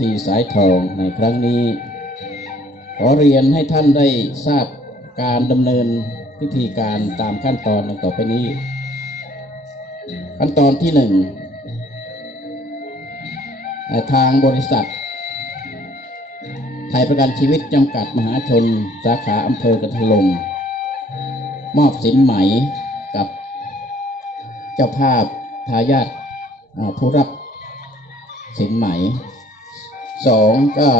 ทีสายทองในครั้งนี้ ขอเรียนให้ท่านได้ทราบการดำเนินพิธีการตามขั้นตอนดังต่อไปนี้ ขั้นตอนที่หนึ่งทางบริษัท ไทยประกันชีวิตจำกัดมหาชน สาขาอำเภอกระทลงมอบสินไหมกับเจ้าภาพทายาทผู้รับสินไหม สองก็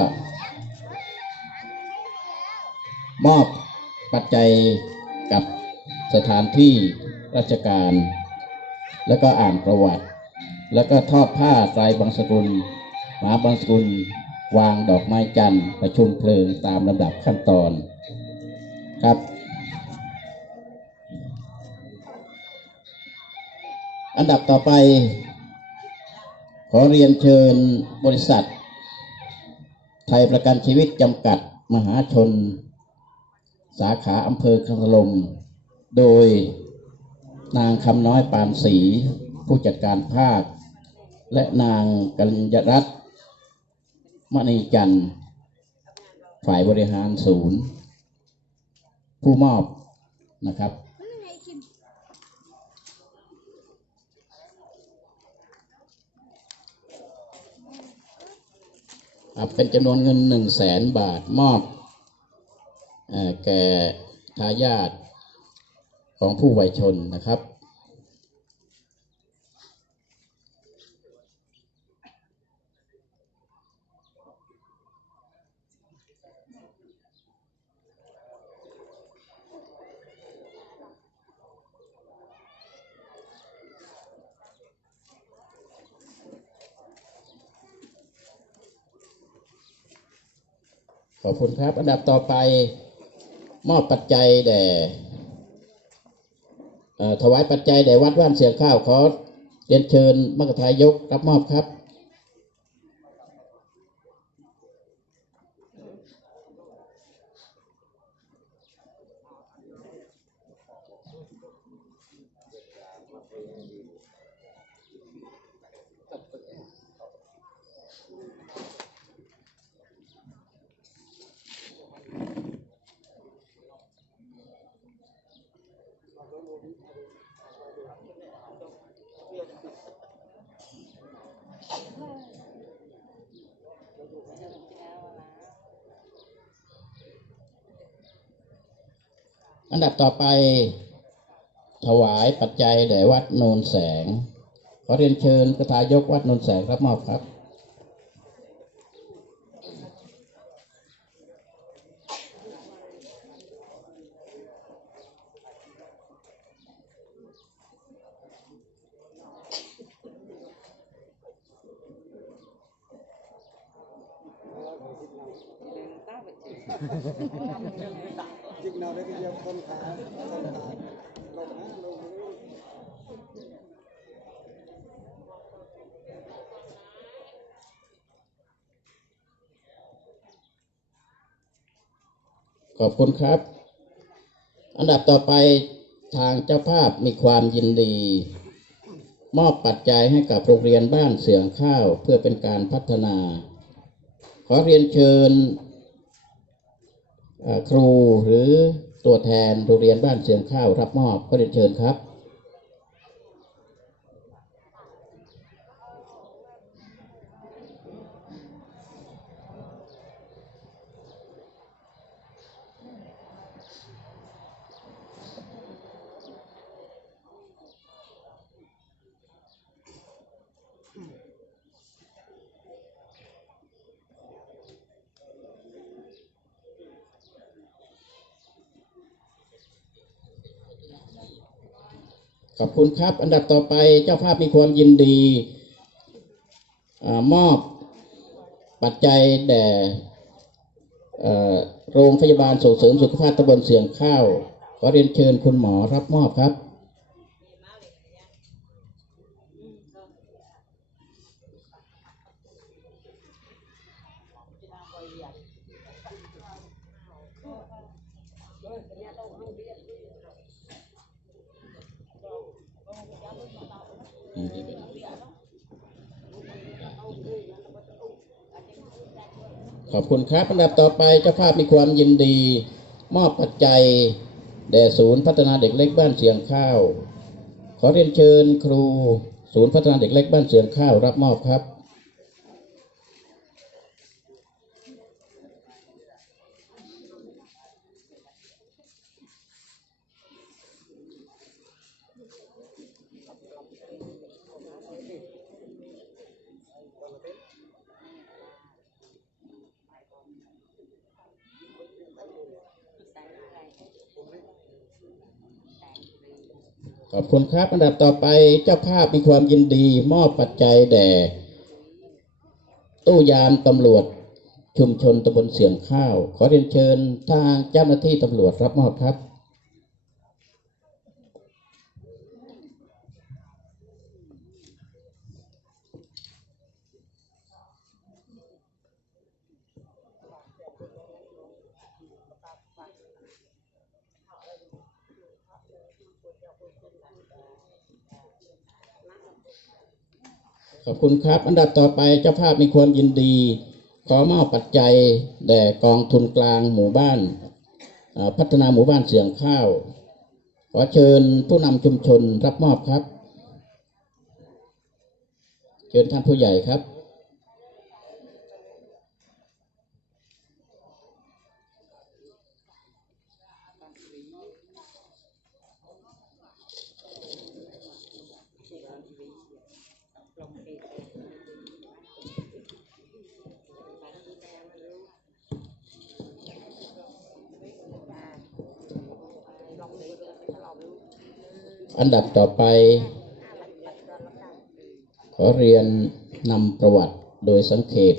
มอบปัจจัยกับสถานที่ราชการ แล้วก็อ่านประวัติ แล้วก็ทอดผ้าไตรบางสกุลหมาบางสกุลวางดอกไม้จันทร์ประชุมเพลิงตามลำดับขั้นตอนครับ อันดับต่อไป ขอเรียนเชิญบริษัท ไทยประกันชีวิตจำกัดมหาชน สาขาอำเภอคลองลม โดยนางคำน้อยปานศรีผู้จัดการภาค และนางกัญญรัตน์มณีจันทร์ ฝ่ายบริหารศูนย์ ผู้มอบนะครับ เป็นจำนวนเงินหนึ่งแสนบาทมอบเอ่อแก่ทายาทของผู้วัยชนนะครับ ขอบคุณครับ อันดับต่อไปมอบปัจจัยแด่ถวายปัจจัยแด่วัดว่านเสียงข้าวขอเรียนเชิญมกทายกรับมอบครับ อันดับต่อไป ถวายปัจจัยแด่วัดโนนแสง ขอเรียนเชิญกระทายกวัดโนนแสงรับมอบครับ จิก nào đấy cái con khá con khá lồng á lồng ấy ขอบคุณครับ อันดับต่อไปทางเจ้าภาพมีความยินดี มอบปัจจัยให้กับโรงเรียนบ้านเสียงข้าวเพื่อเป็นการพัฒนา ขอเรียนเชิญเอ่อ ครูหรือตัวแทนโรงเรียนบ้านเสียงข้าวรับมอบก็เรียนเชิญครับ ขอบคุณครับ อันดับต่อไปเจ้าภาพมีความยินดีอมอบปัจจัยแด่โรงพยาบาลส่งเสริมสุขภาพตำบลเสียงข้าวขอเรียนเชิญคุณหมอรับมอบครับ ขอบคุณครับอันดับต่อไปเจ้าภาพมีความยินดี มอบปัจจัย แด่ศูนย์พัฒนาเด็กเล็กบ้านเสียงข้าว ขอเรียนเชิญครู ศูนย์พัฒนาเด็กเล็กบ้านเสียงข้าวรับมอบครับ ขอบคุณครับ อันดับต่อไปเจ้าภาพมีความยินดี มอบปัจจัยแด่ ตู้ยามตำรวจชุมชนตำบลเสียงข้าว ขอเรียนเชิญทางเจ้าหน้าที่ตำรวจรับมอบครับ ขอบคุณครับ อันดับต่อไปเจ้าภาพมีความยินดี ขอมอบปัจจัยแด่กองทุนกลางหมู่บ้านพัฒนาหมู่บ้านเสียงข้าว ขอเชิญผู้นำชุมชนรับมอบครับ เชิญท่านผู้ใหญ่ครับ อันดับต่อไป ขอเรียนนำประวัติโดยสังเกต